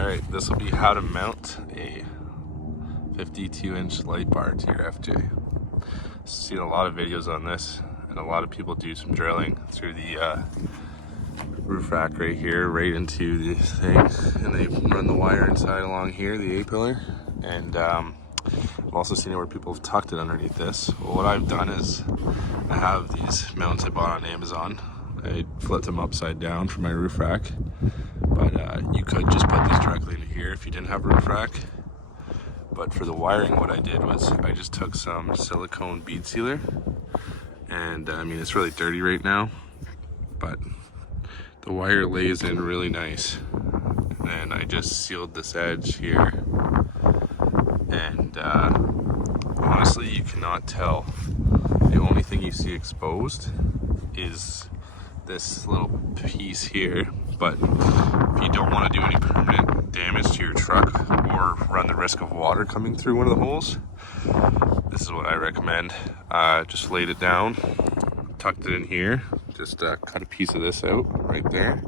Alright, this will be how to mount a 52-inch light bar to your FJ. Seen a lot of videos on this, and a lot of people do some drilling through the roof rack right here, right into the thing, and they run the wire inside along here, the A-pillar, and I've also seen it where people have tucked it underneath this. Well, what I've done is I have these mounts I bought on Amazon. I flipped them upside down for my roof rack, but you could just put these directly into here if you didn't have a roof rack. But for the wiring, what I did was I just took some silicone bead sealer, and I mean, it's really dirty right now, but the wire lays in really nice. And I just sealed this edge here, and honestly, you cannot tell. The only thing you see exposed is this little piece here, but if you don't want to do any permanent damage to your truck or run the risk of water coming through one of the holes, this is what I recommend. Just laid it down, tucked it in here, just cut a piece of this out right there,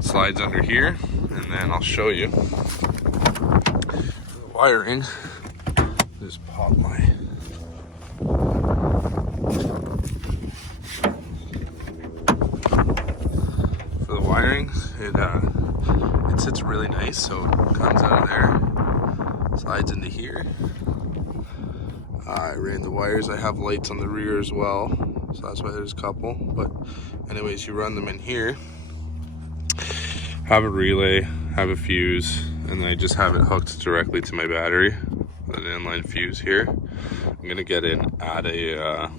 slides under here, and then I'll show you the wiring. Just pop my wiring. It sits really nice, so it comes out of there, slides into here. I ran the wires. I have lights on the rear as well, so that's why there's a couple. But anyways, you run them in here, have a relay, have a fuse, and then I just have it hooked directly to my battery with an inline fuse here. I'm gonna get in, add a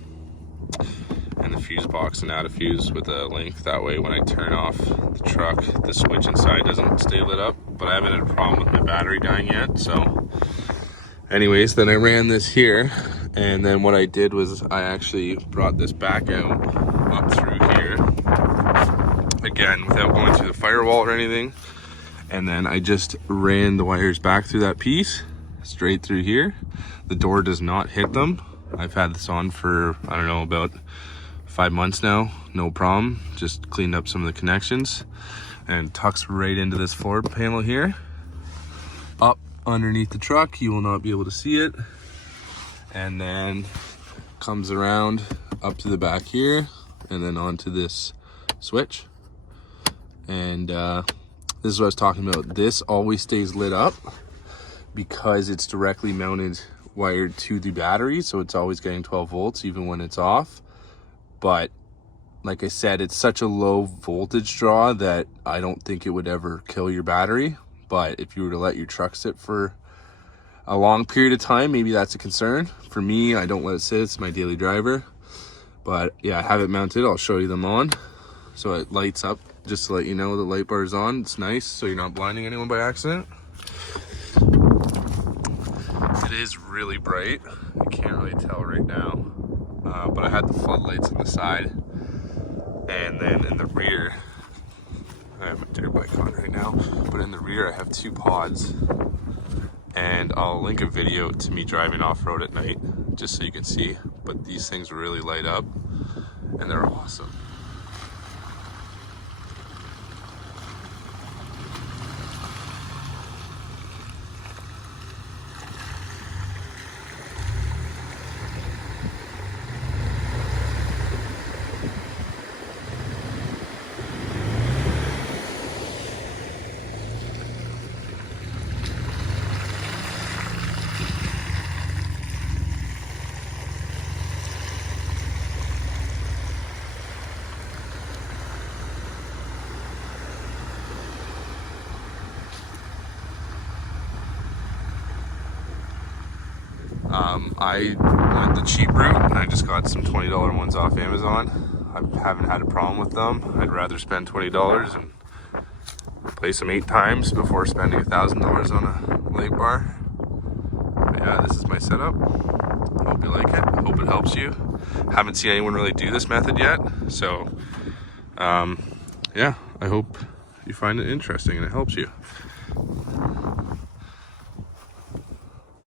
in the fuse box and add a fuse with a link. That way when I turn off the truck, the switch inside doesn't stay lit up. But I haven't had a problem with my battery dying yet. So anyways, then I ran this here, and then what I did was I actually brought this back out up through here, again without going through the firewall or anything, and then I just ran the wires back through that piece straight through here. The door does not hit them. I've had this on for, I don't know, about 5 months now, no problem. Just cleaned up some of the connections, and tucks right into this floor panel here. Up underneath the truck, you will not be able to see it, and then comes around up to the back here, and then onto this switch. And this is what I was talking about. This always stays lit up because it's directly mounted, wired to the battery, so it's always getting 12 volts even when it's off. But like I said, it's such a low voltage draw that I don't think it would ever kill your battery. But if you were to let your truck sit for a long period of time, maybe that's a concern. For me, I don't let it sit, it's my daily driver. But yeah, I have it mounted, I'll show you them on. So it lights up, just to let you know the light bar is on. It's nice, so you're not blinding anyone by accident. It is really bright, you can't really tell right now. But I had the floodlights on the side, and then in the rear, I have my dirt bike on right now, but in the rear I have 2 pods, and I'll link a video to me driving off-road at night, just so you can see. But these things really light up, and they're awesome. I went the cheap route, and I just got some $20 ones off Amazon. I haven't had a problem with them. I'd rather spend $20 and replace them 8 times before spending $1,000 on a light bar. But yeah, this is my setup. Hope you like it. Hope it helps you. Haven't seen anyone really do this method yet, so yeah, I hope you find it interesting and it helps you.